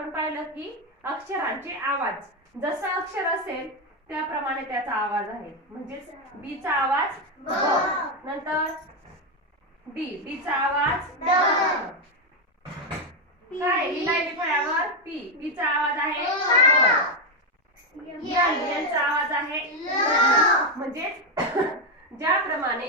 आपण पाहिलं की अक्षरांचे आवाज, जसं अक्षर असेल त्याप्रमाणे त्याचा आवाज आहे. म्हणजे बी चा आवाज ब, नंतर डी चा आवाज ड, काय लिहिलाय फळ्यावर पी चा आवाज आहे ब, चा आवाज आहे ल. म्हणजे ज्याप्रमाणे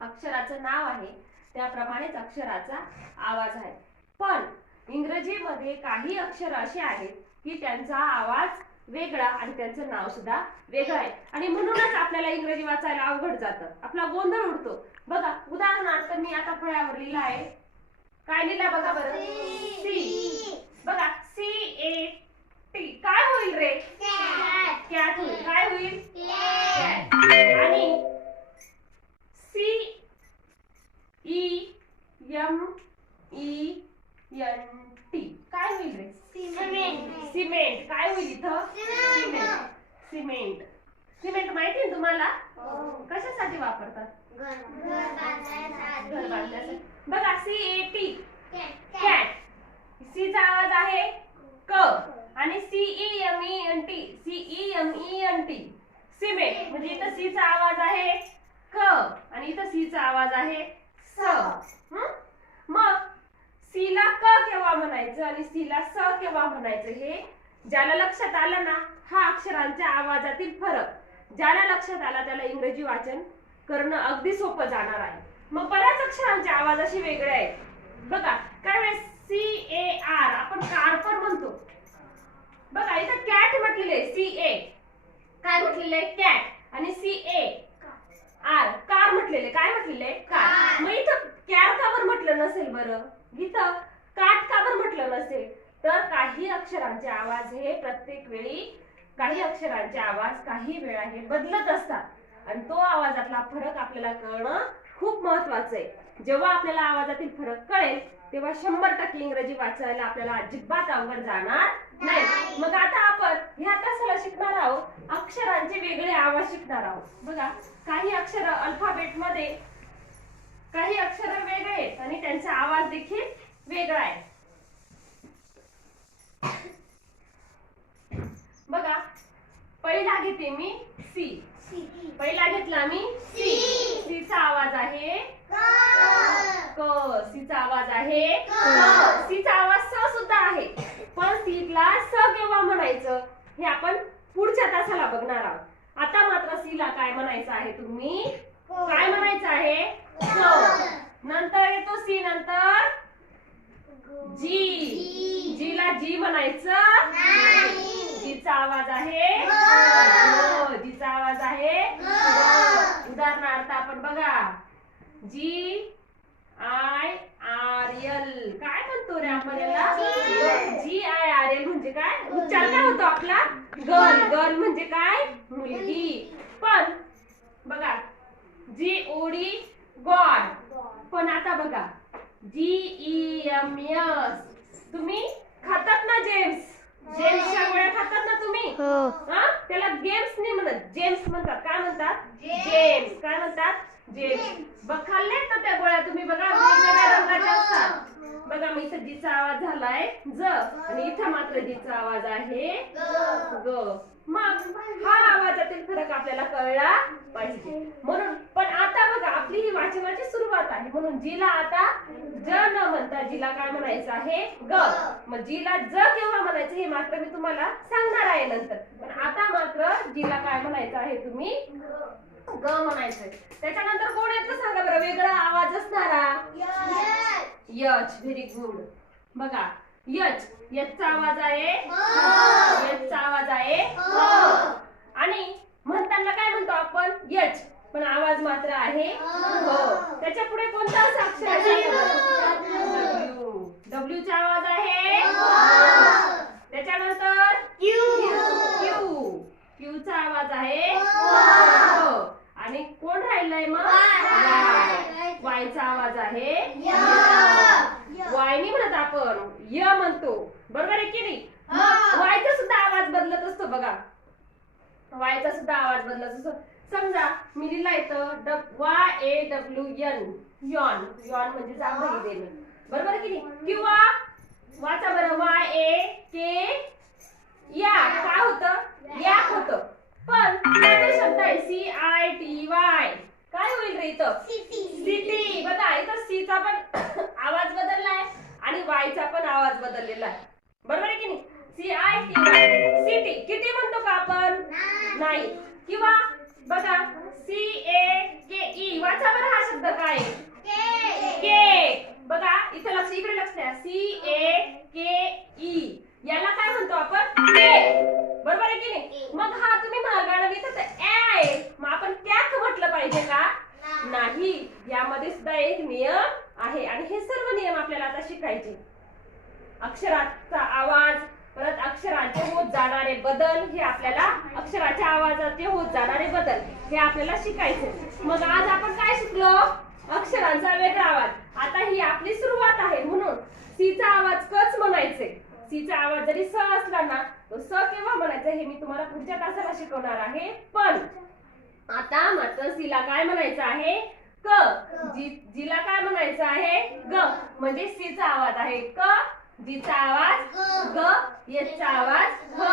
अक्षराचं नाव आहे त्याप्रमाणेच अक्षराचा आवाज आहे. पण इंग्रजीमध्ये काही अक्षर असे आहेत की त्यांचा आवाज वेगळा आणि त्यांचं नाव सुद्धा वेगळं आहे आणि म्हणूनच आपल्याला इंग्रजी वाचायला अवघड जातं, आपला गोंधळ उडतो. बघा उदाहरणार्थ मी आता फळ्यावर लिहिला आहे, काय लिहिला बघा बरं, सी. बघा CAT काय होईल रे, कॅट होईल. काय होईल, कॅट. आणि CEMENT काय होईल रे, सिमेंट. काय होईल इथं, सिमेंट. सिमेंट माहिती आहे तुम्हाला, कशासाठी वापरतात, घर बांधण्यासाठी. बघा CAT कॅट, सी चा आवाज आहे क आणि CEMENT सिमेंट. म्हणजे इथं सी चा आवाज आहे क आणि इथं सी चा आवाज आहे स. मग सी ला क केव्हा म्हणायचं आणि सी ला स केव्हा म्हणायचं हे ज्याला लक्षात आलं ना, हा अक्षरांच्या आवाजातील फरक ज्याला लक्षात आला त्याला इंग्रजी वाचन करणं अगदी सोपं जाणार आहे. मग बऱ्याच अक्षरांचे आवाज असे वेगळे आहेत. बघा काय वेळेस CAR आपण कार पण म्हणतो. बघा इथं कॅट म्हटलेले CA, काय म्हटलेले कॅट, आणि CAR कार म्हटलेले, काय म्हटलेले कार. मग इथं कॅर का बरं म्हटलं नसेल बरं, इथं काट का बरं म्हटलं नसेल. तर काही अक्षरांचे आवाज हे प्रत्येक वेळी, काही अक्षरांचे आवाज काही वेळा हे बदलत असतात आणि तो आवाजातला फरक आपल्याला कळणं खूप महत्वाचं आहे. जेव्हा आपल्याला आवाजातील फरक कळेल तेव्हा 100% इंग्रजी वाचायला आपल्याला अजिबात अवघड जाणार नाही. मग आता आपण ह्या तासाला शिकणार आहोत, अक्षरांचे वेगळे आवाज शिकणार आहोत. बघा काही अक्षर अल्फाबेट मध्ये काही अक्षर वेगळे आहेत आणि त्यांचा आवाज देखील वेगळा आहे. बघा पहिला घेते मी सी. पहिला घेतला मी सी चा आवाज आहे क, सी चा आवाज आहे क. सी चा आवाज स सुद्धा आहे, पण सी ला स केव्हा म्हणायचं हे आपण पुढच्या तासाला बघणार आहोत. आता मात्र सी ला काय म्हणायचं आहे, तुम्ही काय म्हणायचं आहे क. नंतर येतो सी, नंतर जी. जी ला जी म्हणायचं नाही, जी चा आवाज आहे ग, जी चा आवाज आहे ग. उदाहरणार्थ आपण बघा GIRL काय म्हणतो रे आपण याला, GIRL म्हणजे काय, उच्चार काय होतो आपला गर्ल. गर्ल म्हणजे काय, मुलगी. पण बघा GOD गॉड. पण आता बघा GEMS, तुम्ही खातात ना जेम्स, जेम्सच्या गोळ्या खातात ना तुम्ही, त्याला गेम्स नाही म्हणत, जेम्स म्हणतात. काय म्हणतात, जेम्स. काय म्हणतात, जेम्स. बघ खाल्लेत ना त्या गोळ्या तुम्ही, बघा वेगवेगळ्या रंगाच्या असतात. बघा मी इथं जीचा आवाज झालाय ज आणि इथं मात्र जीचा आवाज आहे ग. मग हा आवाजातील फरक आपल्याला कळला पाहिजे. म्हणून पण आता बघा आपली ही वाचनाची सुरुवात आहे, म्हणून जीला आता ज न म्हणता जीला काय म्हणायचं आहे ग. मग जीला ज केव्हा म्हणायचं हे मात्र मी तुम्हाला सांगणार आहे नंतर. पण आता मात्र जीला काय म्हणायचं आहे, तुम्ही ग म्हणायचंय. त्याच्यानंतर कोण येतं सांगा बरं, वेगळा आवाज असणारा यच. Very good. बघा यच, यचा आवाज आहे यचा आवाज आहे आणि म्हणताना काय म्हणतो आपण यच, पण आवाज मात्र आहे त्याच्या पुढे कोणता असा अक्षर आहे, डब्ल्यू. डब्ल्यू चा आवाज आहे त्याच्यानंतर क्यू. क्यू चा आवाज आहे आणि कोण राहिलंय मग वाय. वाय चा आवाज आहे वाय नाही म्हणत आपण, य म्हणतो. बरोबर आहे की नाही. वायचा सुद्धा आवाज बदलत असतो. बघा वायचा सुद्धा आवाज बदलत असतो. समजा मी लिहिला इथं YAWN, यॉन. यॉन म्हणजे जांभई देणे. बरोबर आहे की नाही. किंवा वाचा बरं आयचा पण आवाज बदललेला आहे. बरोबर आहे की नाही? CITY city. किती म्हणतो का आपण? नाही. किंवा बघा CAKE. वाचा बरं हा शब्द काय आहे? केक. बघा इथे लक्ष, इकडे लक्ष द्या. CAKE. याला काय म्हणतो आपण? केक. बरोबर आहे की नाही? मग हा तुम्ही मागायला इथं आहे, मग आपण कॅक म्हटलं पाहिजे का? नाही. यामध्ये सुद्धा एक नियम आहे आणि हे सर्व नियम आपल्याला आता शिकायचे. अक्षराचा आवाज, परत अक्षरांचे होत जाणारे बदल, हे आपल्याला अक्षराच्या आवाजाचे होत जाणारे बदल हे आपल्याला शिकायचे. मग आज आपण काय शिकलो? अक्षरांचा वेगळा आवाज. आता ही आपली सुरुवात आहे, म्हणून सीचा आवाज कच म्हणायचे. सीचा आवाज जरी स असला ना, तो स केव्हा म्हणायचं हे मी तुम्हाला पुढच्या तासाला शिकवणार आहे. पण आता मात्र सीला काय म्हणायचं आहे? क. जीला काय म्हणायचं आहे? ग. म्हणजे सीचा आवाज आहे क, जीचा आवाज ग, येचा आवाज ह.